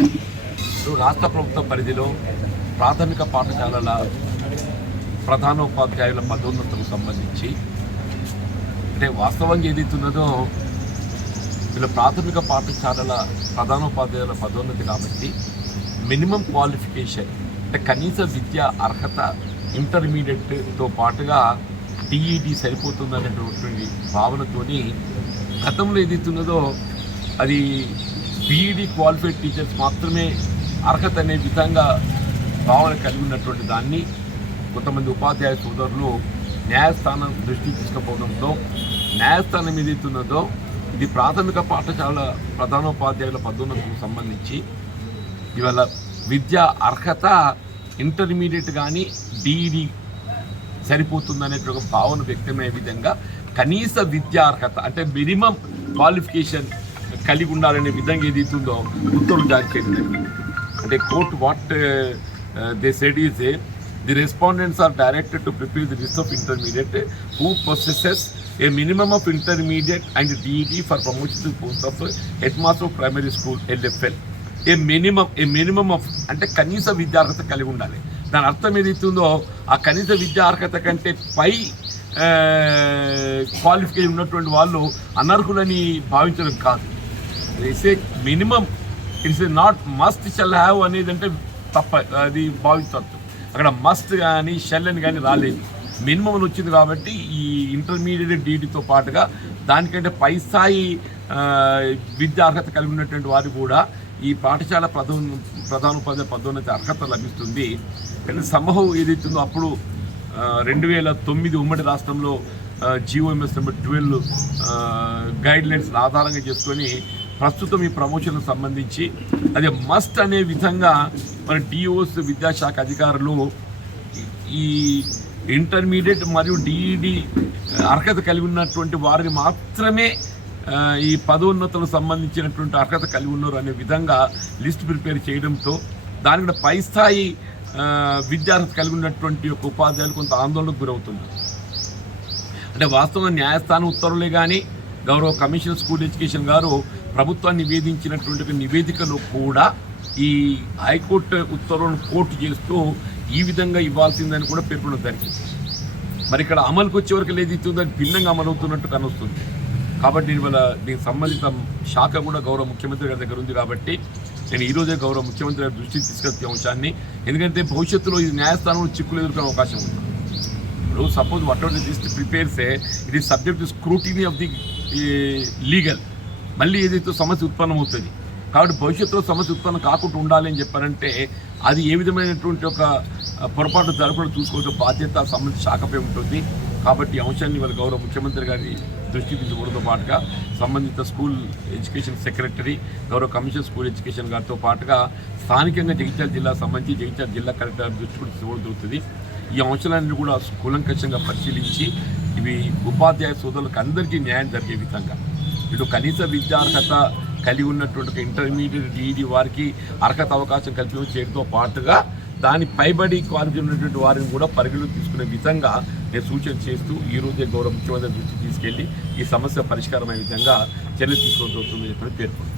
ఇప్పుడు రాష్ట్ర ప్రభుత్వ పరిధిలో ప్రాథమిక పాఠశాలల ప్రధానోపాధ్యాయుల పదోన్నతులకు సంబంధించి అంటే వాస్తవంగా ఏదైతున్నదో వీళ్ళ ప్రాథమిక పాఠశాలల ప్రధానోపాధ్యాయుల పదోన్నతి కాబట్టి మినిమం క్వాలిఫికేషన్ అంటే కనీస విద్యా అర్హత ఇంటర్మీడియట్తో పాటుగా టీఈడి సరిపోతుందనేటువంటి భావనతోని గతంలో ఏదైతున్నదో అది బీఈడీ క్వాలిఫైడ్ టీచర్స్ మాత్రమే అర్హత అనే విధంగా భావన కలిగి ఉన్నటువంటి దాన్ని కొంతమంది ఉపాధ్యాయ సోదరులు న్యాయస్థానం దృష్టి తీసుకుపోవడంతో న్యాయస్థానం ఏదైతున్నదో ఇది ప్రాథమిక పాఠశాల ప్రధానోపాధ్యాయుల పదోన్నతకు సంబంధించి ఇవాళ విద్యా అర్హత ఇంటర్మీడియట్ కానీ డిఈడి సరిపోతుందనే ఒక భావన వ్యక్తమయ్యే విధంగా కనీస విద్యా అర్హత అంటే మినిమం క్వాలిఫికేషన్ కలిగి ఉండాలనే విధంగా ఏదైతుందో ఉత్తర్వులు జారీ చేయడం అంటే court what they said is the respondents are directed to prepare the list of intermediate who processes a minimum of intermediate and D Ed for promotion to post of head master of primary school LFL a minimum a minimum of అంటే కనీస విద్యార్హత కలిగి ఉండాలి. దాని అర్థం ఏదైతుందో ఆ కనీస విద్యార్హత కంటే పై uh, క్వాలిఫికేషన్ ఉన్నటువంటి వాళ్ళు అనర్హులని భావించడం కాదు. It's minimum it's a not must shall have అనేది అంటే తప్ప అది భావించవచ్చు అక్కడ మస్ట్ కానీ షెల్ అని కానీ రాలేదు. మినిమం వచ్చింది కాబట్టి ఈ ఇంటర్మీడియట్ డీటీతో పాటుగా దానికంటే పై స్థాయి విద్య అర్హత కలిగి ఉన్నటువంటి వారు కూడా ఈ పాఠశాల ప్రధాన ప్రధానోపాధ్యాయ పదోన్నతి అర్హత లభిస్తుంది. కానీ సమూహం ఏదైతుందో అప్పుడు రెండు వేల తొమ్మిది ఉమ్మడి రాష్ట్రంలో GOMS number twelve guidelines ఆధారంగా చేసుకొని ప్రస్తుతం ఈ ప్రమోషన్కు సంబంధించి అదే మస్ట్ అనే విధంగా మన డిఓస్ విద్యాశాఖ అధికారులు ఈ ఇంటర్మీడియట్ మరియు డిఈడి అర్హత కలిగి ఉన్నటువంటి వారిని మాత్రమే ఈ పదోన్నతులకు సంబంధించినటువంటి అర్హత కలిగి ఉన్నారు అనే విధంగా లిస్ట్ ప్రిపేర్ చేయడంతో దాని కూడా పై స్థాయి విద్యార్హత కలిగి ఉన్నటువంటి ఒక ఉపాధ్యాయులు కొంత ఆందోళనకు గురవుతున్నారు. అంటే వాస్తవంగా న్యాయస్థానం ఉత్తర్వులే కానీ గౌరవ కమిషన్ స్కూల్ ఎడ్యుకేషన్ గారు ప్రభుత్వాన్ని నివేదించినటువంటి నివేదికలో కూడా ఈ హైకోర్టు ఉత్తర్వులను కోర్టు చేస్తూ ఈ విధంగా ఇవ్వాల్సిందని కూడా పేర్కొనడం జరిగింది మరి ఇక్కడ అమలుకు వచ్చే వరకు లేదు ఇస్తుందో అది భిన్నంగా అమలవుతున్నట్టు కనొస్తుంది కాబట్టి దీనివల్ల దీనికి సంబంధిత శాఖ కూడా గౌరవ ముఖ్యమంత్రి గారి దగ్గర ఉంది కాబట్టి నేను ఈరోజే గౌరవ ముఖ్యమంత్రి గారి దృష్టికి తీసుకొచ్చే అంశాన్ని. ఎందుకంటే భవిష్యత్తులో ఇది న్యాయస్థానంలో చిక్కులు ఎదుర్కొనే అవకాశం ఉంది. ఇప్పుడు suppose whatever this prepares it is subject to scrutiny of the legal. మళ్ళీ ఏదైతే సమస్య ఉత్పన్నమవుతుంది. కాబట్టి భవిష్యత్తులో సమస్య ఉత్పన్నం కాకుండా ఉండాలి అని చెప్పారంటే అది ఏ విధమైనటువంటి ఒక పొరపాటు జరగకుండా చూసుకోవాల్సిన బాధ్యత సంబంధించిన శాఖపై ఉంటుంది. కాబట్టి ఈ అంశాన్ని వాళ్ళ గౌరవ ముఖ్యమంత్రి గారి దృష్టి తీసుకోవడంతో పాటుగా సంబంధిత స్కూల్ ఎడ్యుకేషన్ సెక్రటరీ గౌరవ కమిషన్ స్కూల్ ఎడ్యుకేషన్ గారితో పాటుగా స్థానికంగా జగిత్యాల జిల్లా సంబంధించి జగిత్యాల జిల్లా కలెక్టర్ దృష్టి కూడా తీసుకోవడం జరుగుతుంది. ఈ అంశాలన్నీ కూడా కూలంకషంగా పరిశీలించి ఇవి ఉపాధ్యాయ సోదరులకు అందరికీ న్యాయం జరిగే విధంగా. ఇటు కనీస విద్యార్హత కలిగి ఉన్నటువంటి ఇంటర్మీడియట్ డిఈడి వారికి అర్హత అవకాశం కల్పించడం చేయడంతో పాటుగా దాని పైబడి క్వాలిటీ ఉన్నటువంటి వారిని కూడా పరిగణలోకి తీసుకునే విధంగా నేను సూచన చేస్తూ ఈ రోజే గౌరవ ముఖ్యమంత్రి దృష్టికి తీసుకెళ్ళి ఈ సమస్య పరిష్కారమైన విధంగా చర్యలు తీసుకోవాల్సి వస్తుందని చెప్పి పేర్కొంది